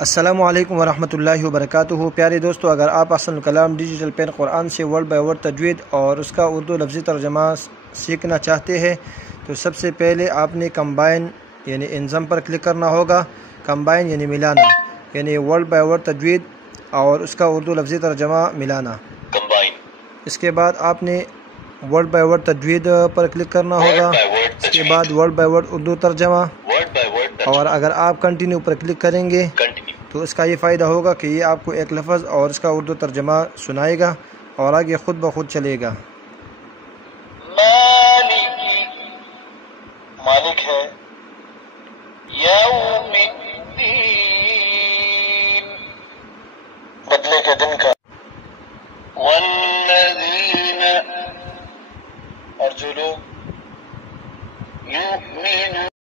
السلام علیکم ورحمۃ اللہ وبرکاتہ۔ پیارے دوستو، اگر آپ احسن الکلام ڈیجیٹل پین قرآن سے ورڈ بائی ورڈ تجوید اور اس کا اردو لفظی ترجمہ سیکھنا چاہتے ہیں تو سب سے پہلے آپ نے کمبائن یعنی انضم پر کلک کرنا ہوگا۔ کمبائن یعنی ملانا، یعنی ورڈ بائی ورڈ تجوید اور اس کا اردو لفظی ترجمہ ملانا۔ اس کے بعد آپ نے ورڈ بائی ورڈ تجوید پر کلک کرنا ہوگا۔ اس کے بعد ورڈ بائی ورڈ اردو ترجمہ، اور اگر آپ کنٹینیو پر کلک کریں گے تو اس کا یہ فائدہ ہوگا کہ یہ آپ کو ایک لفظ اور اس کا اردو ترجمہ سنائے گا اور آگے خود بخود چلے گا۔ مالک ہے یوم الدین، بدلے کے دن کا۔ والذین، اور جو لوگ یؤمنون